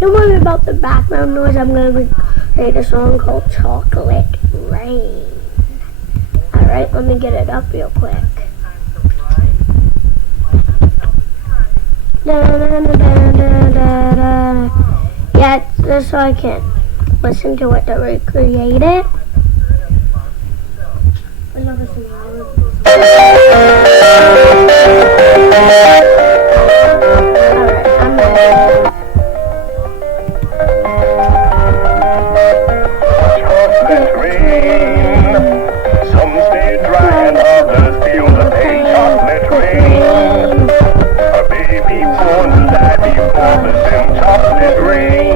Don't worry about the background noise. I'm going to create a song called Chocolate Rain. Alright, let me get it up real quick. Yeah, just so I can listen to it to recreate it. Alright, I'm ready. Chocolate rain. Some stay dry and others feel the pain. Chocolate rain. A baby born to die before the sin. Chocolate rain.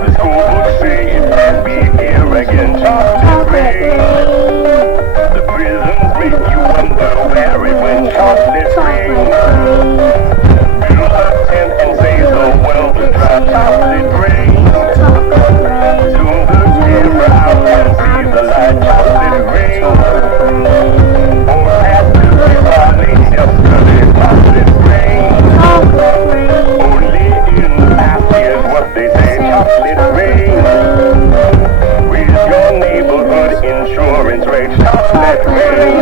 The school books say it can be here again. Chocolate rain. The prisons make you wonder where it went. Chocolate rain. Build a tent and say the world to dry. Chocolate rain. Zoom the camera out and see the light. Chocolate rain. Or past the river yesterday. Chocolate rain. Only in the past is what they say. Chocolate rain. Raise your neighborhood insurance rate. Chocolate rain.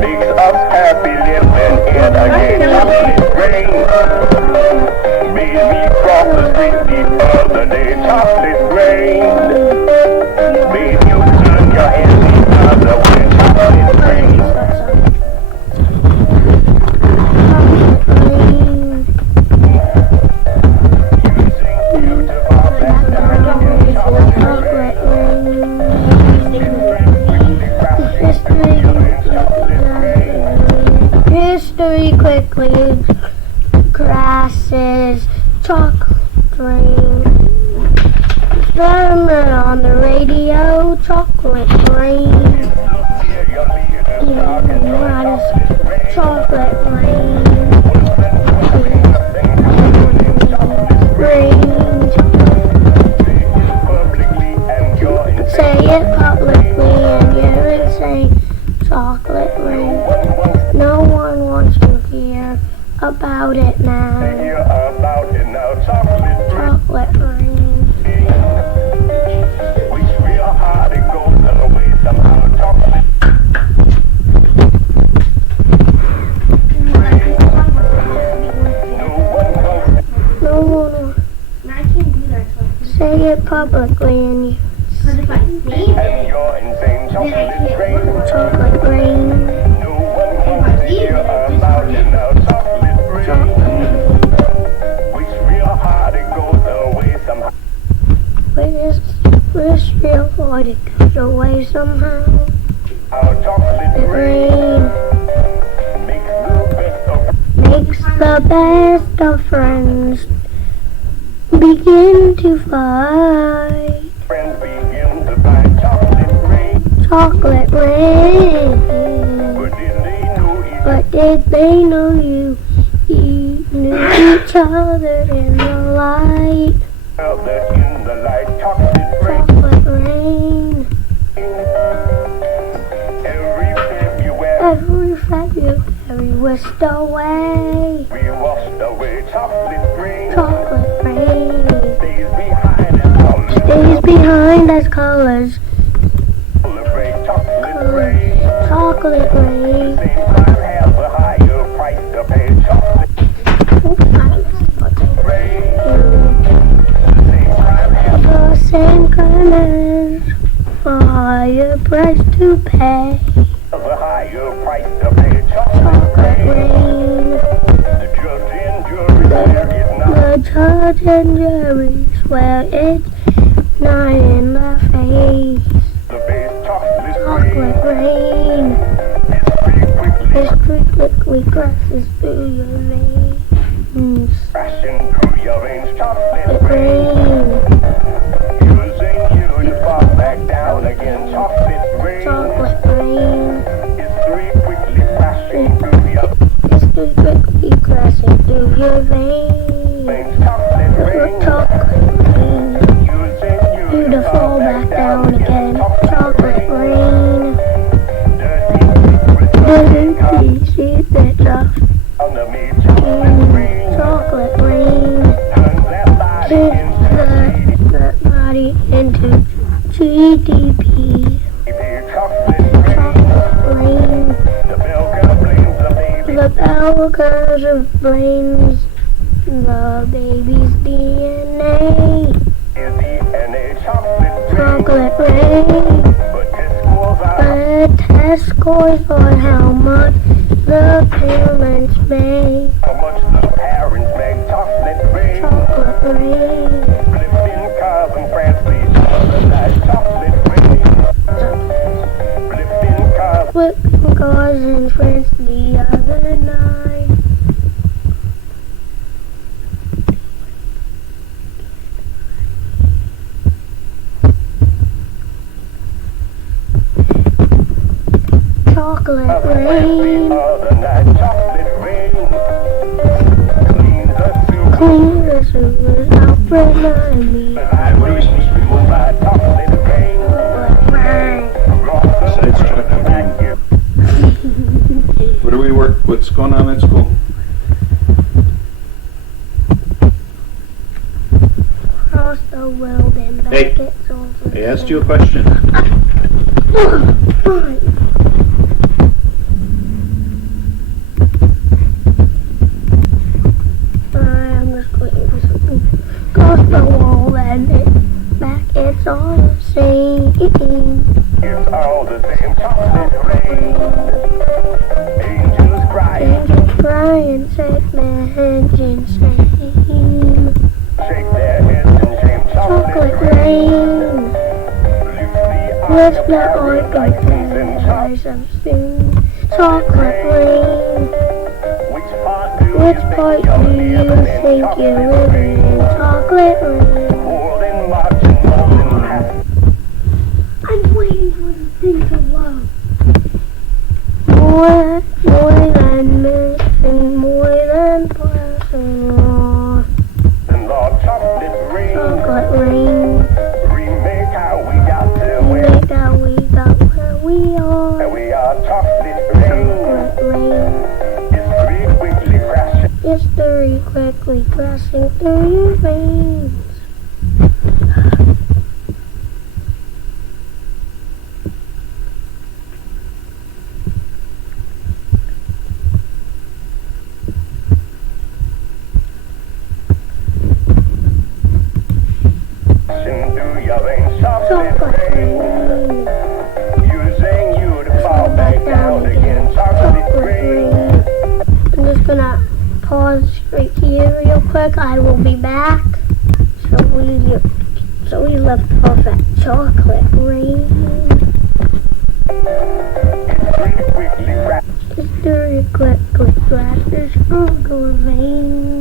Makes us happy living in again. Chocolate rain. Made me cross the street the other day. Chocolate rain. Made you turn your head the other way. Chocolate rain. History quickly crashes chocolate rain. Drummer on the radio, chocolate rain. Chocolate rain. Say it publicly and you're insane. Chocolate rain. No one wants to hear about it now. Chocolate rain. Wish real hard it goes away somehow. Chocolate No one. Say it publicly and you. and you're insane. Chocolate rain. Chocolate rain. No one wants to hear about it now. Chocolate rain. Wish real hard it goes away somehow. Wish real hard it goes away somehow. Our chocolate rain Rain makes the best of makes the best of friends begin to fight. friends begin to buy. Chocolate rain. Chocolate rain. But did they know But did they know you knew each other in the light? other in the light? Chocolate rain. Chocolate rain. Every February Every whisked away. we washed away. Chocolate rain Chocolate rain. stays behind and colors. Stays behind as colors. Celebrate chocolate rain. Chocolate rain. Same time has a higher price to pay. Chocolate rain. Same time has The same colors. A higher price to pay. a higher price to pay. Chocolate Chocolate rain. rain. The judge and jury there is not. The judge and jury swear it's not in the face. The base chocolate Chocolate rain. History quickly History crashes through your veins. crashing through your veins. Chocolate rain. Rain. Using you to fall back down again. Chocolate rain. Chocolate rain. History quickly crashing through your History quickly crashing through your veins. veins. Chocolate rain. Chocolate rain. Using You to fall back down again. Chocolate rain. Dirty Dirty secrets of under me. Chocolate rain. chocolate rain. Turn GDP. chocolate rain. Rain. The bell cow blames the baby. The bell curves of brains. The baby's DNA. Is DNA chocolate rain. Chocolate rain. But test scores are The test scores for how much the parents make. how much the parents make chocolate rain. Chocolate rain. Flipping cars in France, please. Other night, chocolate rain. Flipping cars. Flipping cars in France the other night. Chocolate rain. Other night, chocolate rain. Clean the soup. Clean the sewers out from me. What are we supposed to be doing by chocolate rain? Besides chocolate rain. What do we work? What's going on at school? Across the world and back Hey, it's all the I asked you a question. Fine. I'm just waiting for something. Across the wall and back it's all the same. It's all the same chocolate rain. Angels crying, Angels crying, sick men insane. shake their heads in shame. Chocolate Chocolate rain. rain. Lift the Lift the arm arc like of things in chocolate. paradise of sin. Chocolate rain. Which part do Which you part think do you're you living in? think Chocolate you're living in? rain. Chocolate rain. More than marching, more than happy. I'm waiting for the thing to load. More than missing, more than blessing, Lord. And Lord, chocolate rain. Chocolate rain. Remake how we got there. We Where make how we got where we are. and we are chocolate rain. Chocolate rain. History quickly crashing. History quickly crashing through your veins. Through your veins, chocolate Chocolate rain. rain. Using you to fall back down again. Chocolate rain. I'm just gonna pause right here real quick. I will be back. So we left off at chocolate rain. History quickly crashing. History quickly crashes through your veins.